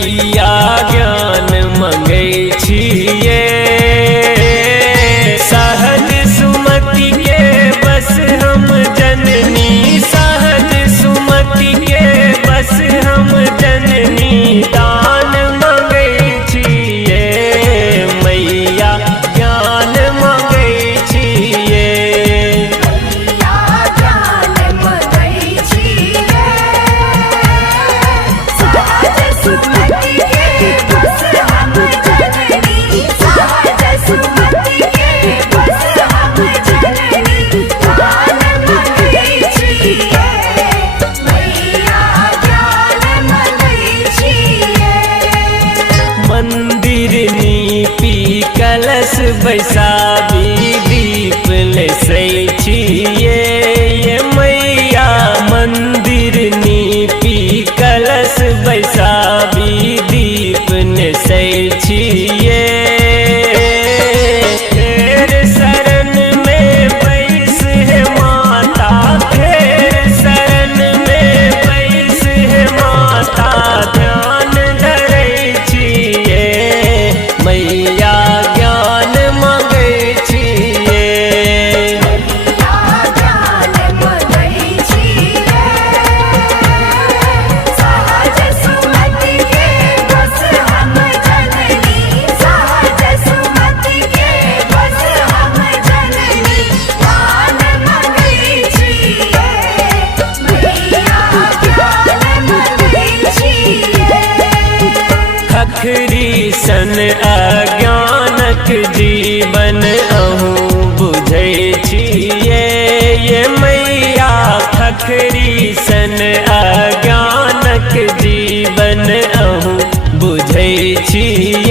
मैया ज्ञान मंगै छियै। सहज सुमति के बस हम जननी, सहज सुमति के बस हम जननी, दान मंगै छियै मैया ज्ञान मंगै छियै। मंदिर नीपी कलश बैसाबी दीप लेसै छियै ये मैया। मंदिर नीपी कलश बैसाबी दीप लेसै छियै। फेर शरण में बैस है माता, फेर शरण में बैस है माता, ध्यान धरै छियै मैया ज्ञान मंगै छियै। खखरी सन अज्ञानक जीवन अहूँ बुझै छियै ये मैया। खखरी सन अज्ञानक जीवन अहूँ बुझै छियै।